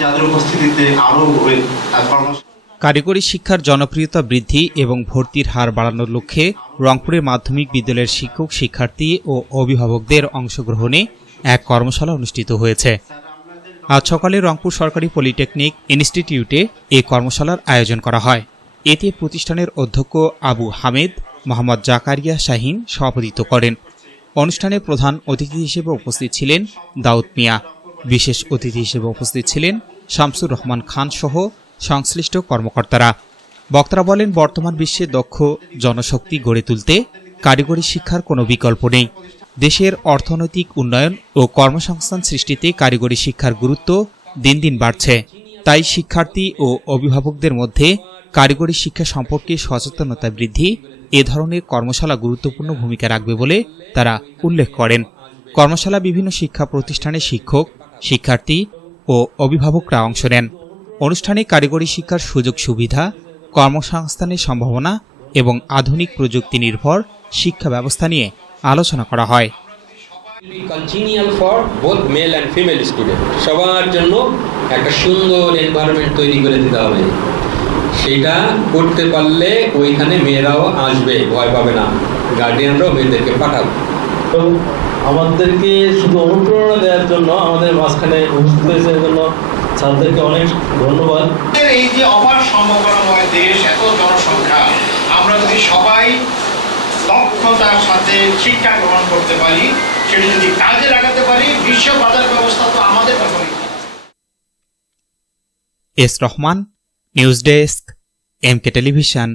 যাদের উপস্থিতিতে আরো কারিগরি শিক্ষার জনপ্রিয়তা বৃদ্ধি এবং ভর্তির হার বাড়ানোর লক্ষ্যে রংপুরের মাধ্যমিক বিদ্যালয়ের শিক্ষক শিক্ষার্থী ও অভিভাবকদের অংশগ্রহণে এক কর্মশালা অনুষ্ঠিত হয়েছে। আজ সকালে রংপুর সরকারি পলিটেকনিক ইনস্টিটিউটে এই কর্মশালার আয়োজন করা হয়। এতে প্রতিষ্ঠানের অধ্যক্ষ আবু হামেদ মোহাম্মদ জাকারিয়া শাহীন সভাপতিত্ব করেন। অনুষ্ঠানে প্রধান অতিথি হিসেবে উপস্থিত ছিলেন দাউদ মিয়া। বিশেষ অতিথি হিসেবে উপস্থিত ছিলেন শামসুর রহমান খান সহ সংশ্লিষ্ট কর্মকর্তারা। বক্তারা বলেন, বর্তমান বিশ্বে দক্ষ জনশক্তি গড়ে তুলতে কারিগরি শিক্ষার কোনো বিকল্প নেই। দেশের অর্থনৈতিক উন্নয়ন ও কর্মসংস্থান সৃষ্টিতে কারিগরি শিক্ষার গুরুত্ব দিন দিন বাড়ছে। তাই শিক্ষার্থী ও অভিভাবকদের মধ্যে কারিগরি শিক্ষা সম্পর্কে সচেতনতা বৃদ্ধি এ ধরনের কর্মশালা গুরুত্বপূর্ণ ভূমিকা রাখবে বলে তারা উল্লেখ করেন। কর্মশালা বিভিন্ন শিক্ষা প্রতিষ্ঠানের শিক্ষক, শিক্ষার্থী ও অভিভাবকরা অংশ নেন। অনুষ্ঠানে কারিগরি শিক্ষার সুযোগ সুবিধা, কর্মসংস্থানের সম্ভাবনা এবং আধুনিক প্রযুক্তি নির্ভর শিক্ষা ব্যবস্থা নিয়ে আলোচনা করা হয়। কনজিনিয়াল for both male and female student, সবার জন্য একটা সুন্দর এনভায়রনমেন্ট তৈরি করে দিতে হবে। সেটা করতে পারলে ওইখানে মেয়েরাও আসবে, ভয় পাবে না, গার্ডিয়ানরাও মেয়েদেরকে পাঠাবে। আমাদেরকে শুধু অনুপ্রেরণা দেওয়ার জন্য আমাদের মাঝখানে উপস্থিত হয়েছে, এর জন্য স্যারদেরকে অনেক ধন্যবাদ। এই যে অপার সম্ভাবনাময় দেশ, এত জনসংখ্যা, আমরা যদি সবাই দক্ষতার সাথে শিক্ষা গ্রহণ করতে পারি, সেটা যদি কাজে লাগাতে পারি, বিশ্ব বাজার ব্যবস্থা তো আমাদের ব্যাপারে। S Rahman, news desk, MK television.